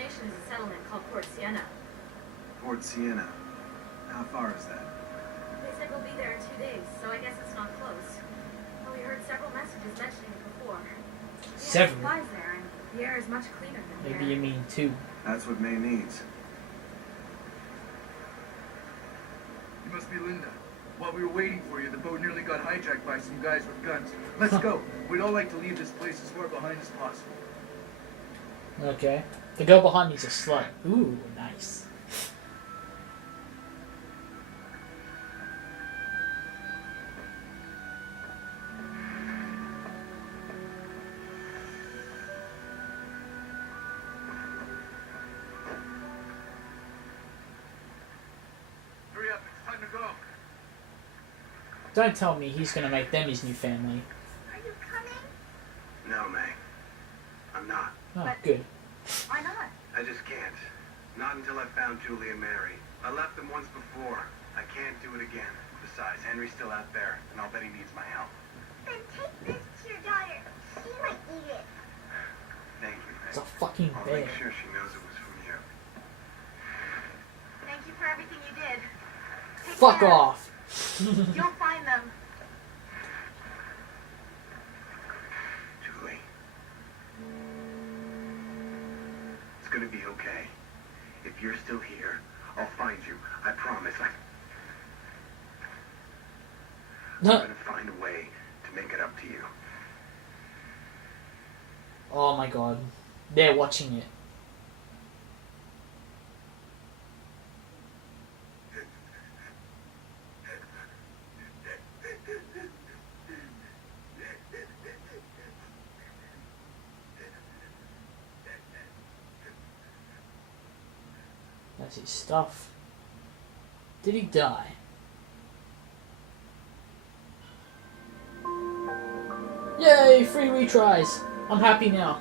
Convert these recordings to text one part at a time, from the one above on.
destination is a settlement called Port Sienna. Port Sienna. How far is that? They said we'll be there in 2 days, so I guess it's not close. But we heard several messages mentioning it before. Several? Supplies there, and the air is much cleaner than here. Maybe you mean 2. That's what May needs. You must be Linda. While we were waiting for you, the boat nearly got hijacked by some guys with guns. Let's go. We'd all like to leave this place as far behind as possible. Okay. The girl behind me's a slut. Ooh, nice. Hurry up, it's time to go. Don't tell me he's gonna make them his new family. Are you coming? No, May. I'm not. Oh, But- good. Why not? I just can't. Not until I found Julie and Mary. I left them once before. I can't do it again. Besides, Henry's still out there, and I'll bet he needs my help. Then take this to your daughter. She might eat it. Thank you, May. It's a fucking I'll bear. make sure she knows it was from you. Thank you for everything you did. Take Fuck care. off. You'll find them. Julie. It's gonna be okay. If you're still here, I'll find you. I promise. I'm gonna find a way to make it up to you. Oh my god. They're watching it. That's his stuff. Did he die? Yay! Free retries! I'm happy now.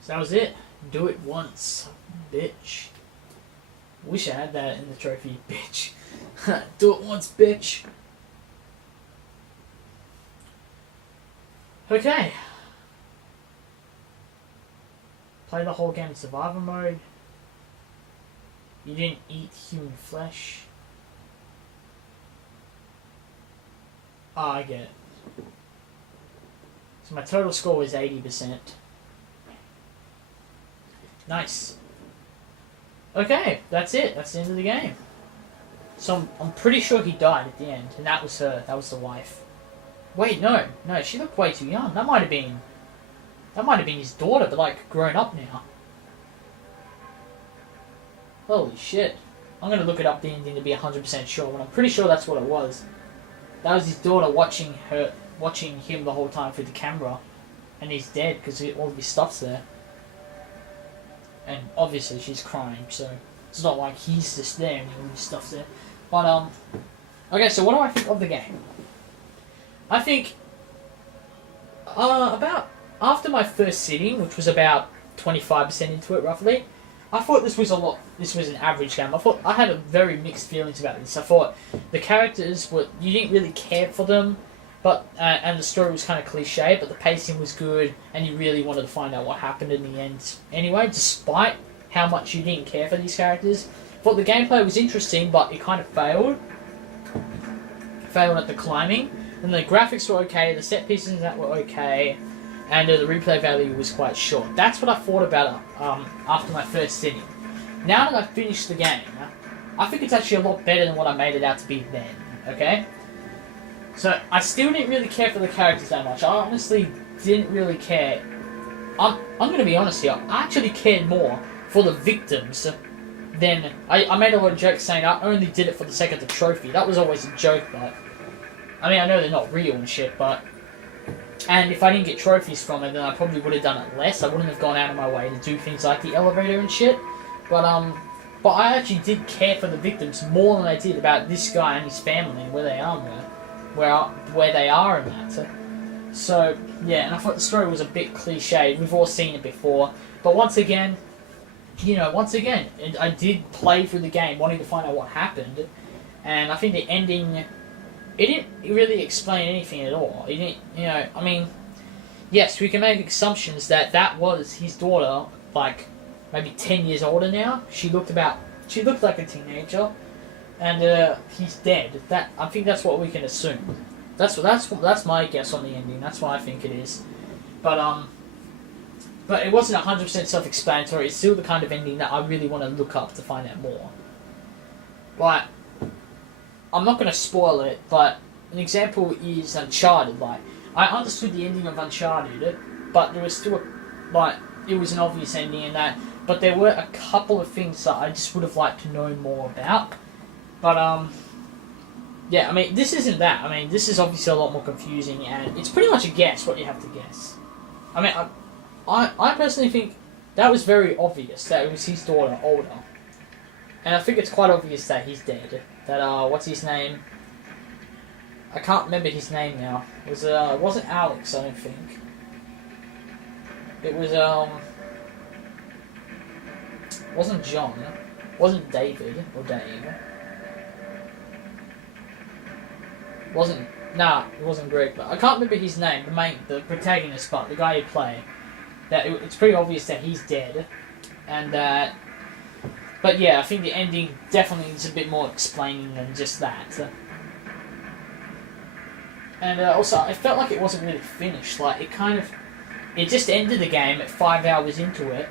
So that was it. Do it once, bitch. Wish I had that in the trophy, bitch. Do it once, bitch. Okay. Play the whole game in survival mode. You didn't eat human flesh. Oh, I get it. So my total score was 80%. Nice. Okay, that's it. That's the end of the game. So I'm pretty sure he died at the end, and that was her. That was the wife. Wait, no, she looked way too young. That might have been his daughter, but like grown up now. Holy shit! I'm gonna look it up the ending to be 100% sure, but I'm pretty sure that's what it was. That was his daughter watching him the whole time through the camera, and he's dead because all of his stuff's there. And obviously she's crying, so it's not like he's just there and all his stuff's there. But okay, so what do I think of the game? I think about after my first sitting, which was about 25% into it roughly, I thought this was an average game. I had very mixed feelings about this. I thought the characters you didn't really care for them, but and the story was kind of cliche, but the pacing was good, and you really wanted to find out what happened in the end. Anyway, despite how much you didn't care for these characters, I thought the gameplay was interesting, but it kind of failed. Failed at the climbing, and the graphics were okay, the set pieces and that were okay, and the replay value was quite short. That's what I thought about after my first sitting. Now that I've finished the game, I think it's actually a lot better than what I made it out to be then, okay? So, I still didn't really care for the characters that much. I honestly didn't really care. I'm going to be honest here, I actually cared more for the victims than... I made a lot of jokes saying I only did it for the sake of the trophy. That was always a joke, but... I mean, I know they're not real and shit, but... And if I didn't get trophies from it, then I probably would have done it less. I wouldn't have gone out of my way to do things like the elevator and shit. But I actually did care for the victims more than I did about this guy and his family and where they are where they are in that. So, yeah, and I thought the story was a bit cliche. We've all seen it before. But once again, I did play through the game wanting to find out what happened. And I think the ending... It didn't really explain anything at all. It didn't, yes, we can make assumptions that that was his daughter, like maybe 10 years older now. She looked like a teenager, and he's dead. That I think that's what we can assume. That's my guess on the ending. That's what I think it is. But it wasn't 100% self-explanatory. It's still the kind of ending that I really want to look up to find out more. Like, I'm not going to spoil it, but an example is Uncharted. Like, I understood the ending of Uncharted, but there was still it was an obvious ending in that. But there were a couple of things that I just would have liked to know more about. But yeah, I mean, this isn't that. I mean, this is obviously a lot more confusing, and it's pretty much a guess what you have to guess. I mean, I personally think that was very obvious that it was his daughter, older. And I think it's quite obvious that he's dead. That, what's his name? I can't remember his name now. It wasn't Alex, I don't think. It was, wasn't John. It wasn't David, or Dave. It wasn't Greg, but I can't remember his name, the protagonist, but the guy you play. It's pretty obvious that he's dead, and that. But yeah, I think the ending definitely needs a bit more explaining than just that. And also, I felt like it wasn't really finished. Like it just ended the game at 5 hours into it,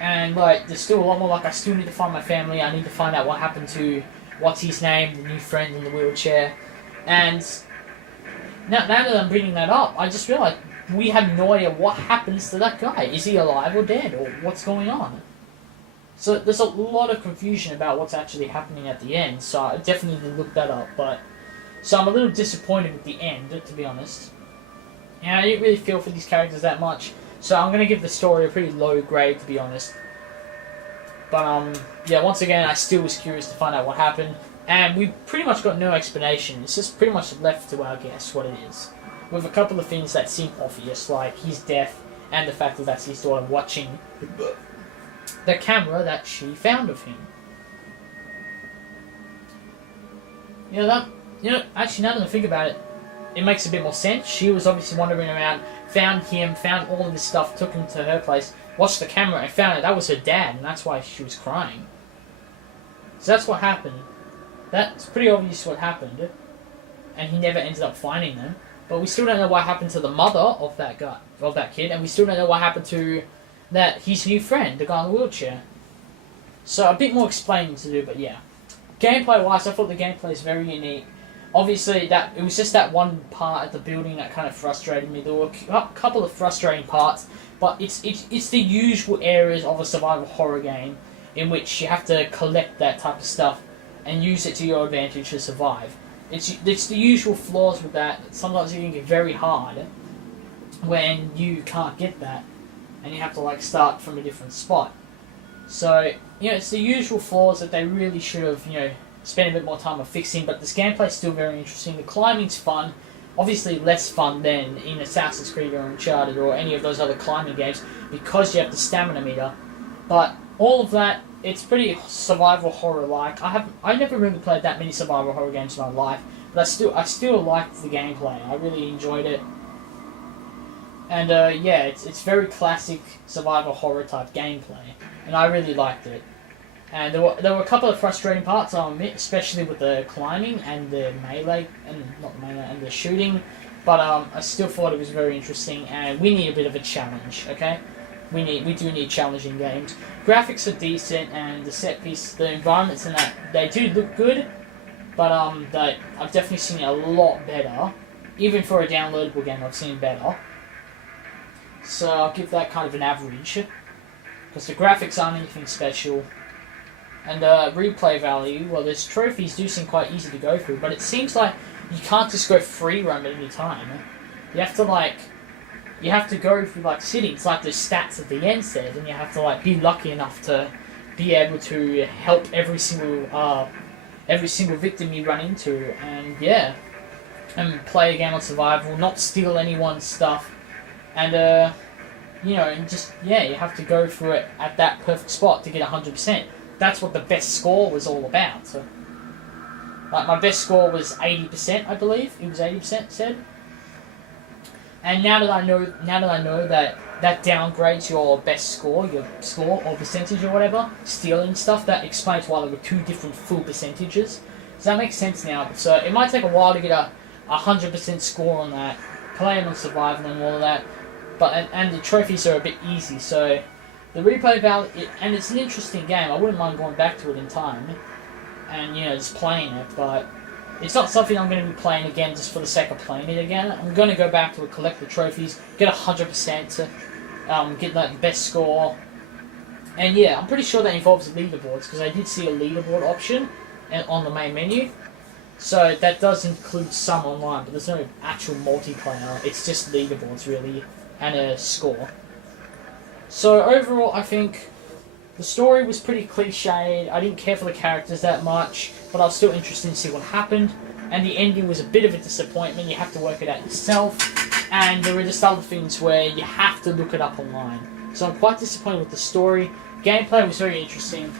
and like there's still a lot more. Like I still need to find my family. I need to find out what happened to what's his name, the new friend in the wheelchair, and now that I'm bringing that up, I just realized. We have no idea what happens to that guy. Is he alive or dead, or what's going on? So there's a lot of confusion about what's actually happening at the end, so I definitely did look that up, so I'm a little disappointed with the end, to be honest. And I didn't really feel for these characters that much, so I'm going to give the story a pretty low grade, to be honest. But, yeah, once again, I still was curious to find out what happened, and we pretty much got no explanation. It's just pretty much left to our guess what it is. With a couple of things that seem obvious, like his death and the fact that that's his daughter watching the camera that she found of him. Actually, now that I think about it, it makes a bit more sense. She was obviously wandering around, found him, found all of this stuff, took him to her place, watched the camera, and found out that was her dad, and that's why she was crying. So that's what happened. That's pretty obvious what happened, and he never ended up finding them. But we still don't know what happened to the mother of that kid, and we still don't know what happened to his new friend, the guy in the wheelchair. So a bit more explaining to do, but yeah. Gameplay-wise, I thought the gameplay is very unique. Obviously, it was just that one part at the building that kind of frustrated me. There were a couple of frustrating parts, but it's the usual areas of a survival horror game in which you have to collect that type of stuff and use it to your advantage to survive. It's the usual flaws with that. Sometimes it can get very hard when you can't get that, and you have to start from a different spot. So it's the usual flaws that they really should have spent a bit more time on fixing. But this gameplay is still very interesting. The climbing's fun, obviously less fun than in Assassin's Creed or Uncharted or any of those other climbing games because you have the stamina meter. But all of that. It's pretty survival horror-like. I never really played that many survival horror games in my life, but I still liked the gameplay. I really enjoyed it, and yeah, it's very classic survival horror type gameplay, and I really liked it. And there were a couple of frustrating parts, I'll admit, especially with the climbing and the melee, and the shooting. But I still thought it was very interesting, and we need a bit of a challenge. Okay. We do need challenging games. Graphics are decent, and the set piece, the environments in that, they do look good, but I've definitely seen it a lot better. Even for a downloadable game, I've seen it better. So I'll give that kind of an average, because the graphics aren't anything special. And replay value, well, there's trophies do seem quite easy to go through, but it seems like you can't just go free roam at any time. You have to you have to go through settings, like the stats at the end said, and you have to be lucky enough to be able to help every single victim you run into, and yeah, and play a game on survival, not steal anyone's stuff, and and just you have to go through it at that perfect spot to get 100%. That's what the best score was all about. So, my best score was 80%, I believe. It was 80% said. And now that I know that downgrades your best score, your score or percentage or whatever, stealing stuff, that explains why there were 2 different full percentages. So that makes sense now. So it might take a while to get a 100% score on that, playing on survival and all of that, but and the trophies are a bit easy. So the replay value, and it's an interesting game. I wouldn't mind going back to it in time, and just playing it, but it's not something I'm going to be playing again just for the sake of playing it again. I'm going to go back to it, collect the trophies, get 100% to get the best score. And yeah, I'm pretty sure that involves leaderboards, because I did see a leaderboard option on the main menu. So that does include some online, but there's no actual multiplayer. It's just leaderboards, really, and a score. So overall, I think the story was pretty cliched. I didn't care for the characters that much, but I was still interested to see what happened. And the ending was a bit of a disappointment. You have to work it out yourself. And there were just other things where you have to look it up online. So I'm quite disappointed with the story. Gameplay was very interesting.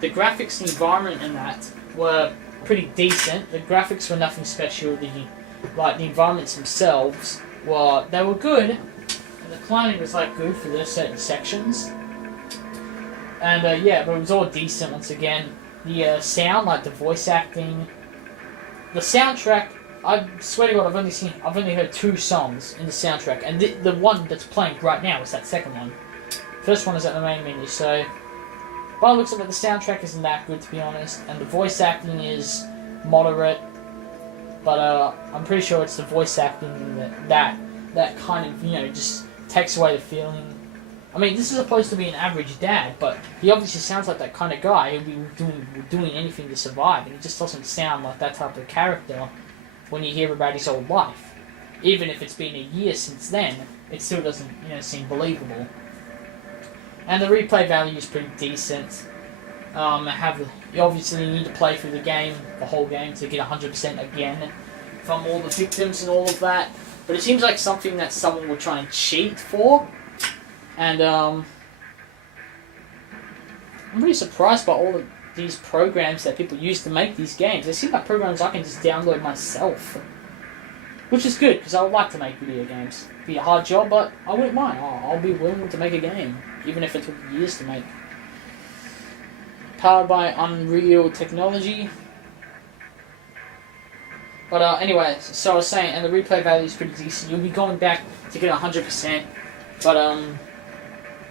The graphics, the environment and that were pretty decent. The graphics were nothing special. The environments themselves were good. And the climbing was good for those certain sections. And yeah, but it was all decent once again. The sound, the voice acting, the soundtrack. I swear to God, I've only heard 2 songs in the soundtrack, and the one that's playing right now is that second one. First one is at the main menu. So, by the looks of it, the soundtrack isn't that good, to be honest, and the voice acting is moderate. But I'm pretty sure it's the voice acting that kind of just takes away the feeling. I mean, this is supposed to be an average dad, but he obviously sounds like that kind of guy who'd be doing anything to survive, and he just doesn't sound like that type of character when you hear about his old life. Even if it's been a year since then, it still doesn't seem believable. And the replay value is pretty decent. You obviously need to play through the whole game, to get 100% again from all the victims and all of that. But it seems like something that someone will try and cheat for. And I'm really surprised by all of these programs that people use to make these games. They seem like programs I can just download myself. Which is good, because I would like to make video games. It'd be a hard job, but I wouldn't mind. I'll be willing to make a game, even if it took years to make. Powered by Unreal technology. But anyway, so I was saying, and the replay value is pretty decent. You'll be going back to get 100%. But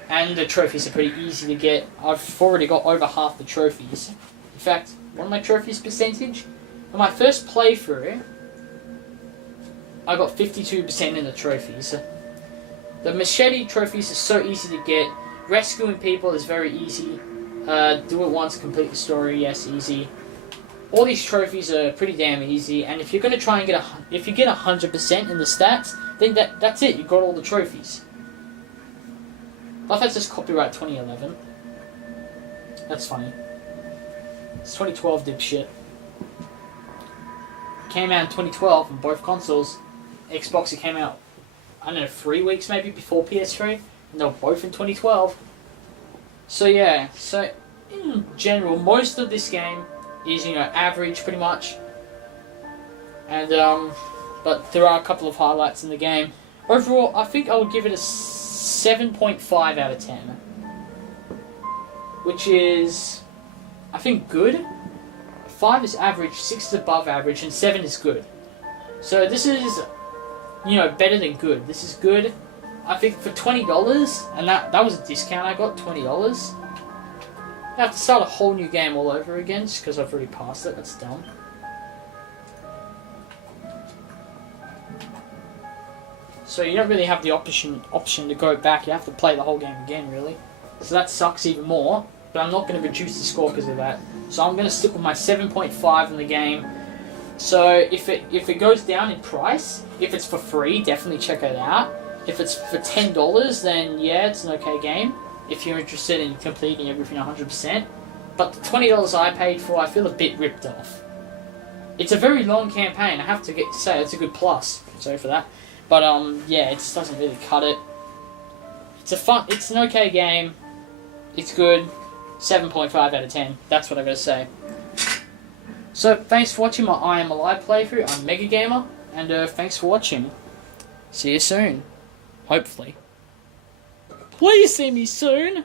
and the trophies are pretty easy to get. I've already got over half the trophies. In fact, what are my trophies percentage? On my first playthrough, I got 52% in the trophies. The machete trophies are so easy to get. Rescuing people is very easy. Do it once, complete the story, yes, easy. All these trophies are pretty damn easy, and if you're going to try and get if you get 100% in the stats, then that's it, you got all the trophies. I thought that's just copyright 2011. That's funny. It's 2012 dipshit. Came out in 2012 on both consoles. Xbox, it came out, I don't know, 3 weeks maybe before PS3, and they were both in 2012. So yeah, so in general, most of this game is, average pretty much. And, but there are a couple of highlights in the game. Overall, I think I would give it a 7.5 out of 10. Which is, I think, good. 5 is average, 6 is above average, and 7 is good. So this is, better than good. This is good. I think for $20, and that was a discount I got, $20. I have to start a whole new game all over again, just because I've already passed it. That's dumb. So you don't really have the option to go back. You have to play the whole game again, really. So that sucks even more. But I'm not going to reduce the score because of that. So I'm going to stick with my 7.5 in the game. So if it goes down in price, if it's for free, definitely check it out. If it's for $10, then yeah, it's an okay game. If you're interested in completing everything 100%. But the $20 I paid for, I feel a bit ripped off. It's a very long campaign. I have to say it's a good plus. Sorry for that. But yeah, it just doesn't really cut it. It's an okay game. It's good. 7.5 out of 10. That's what I gotta say. So thanks for watching my I Am Alive playthrough. I'm MegaGamer, and thanks for watching. See you soon. Hopefully. Please see me soon.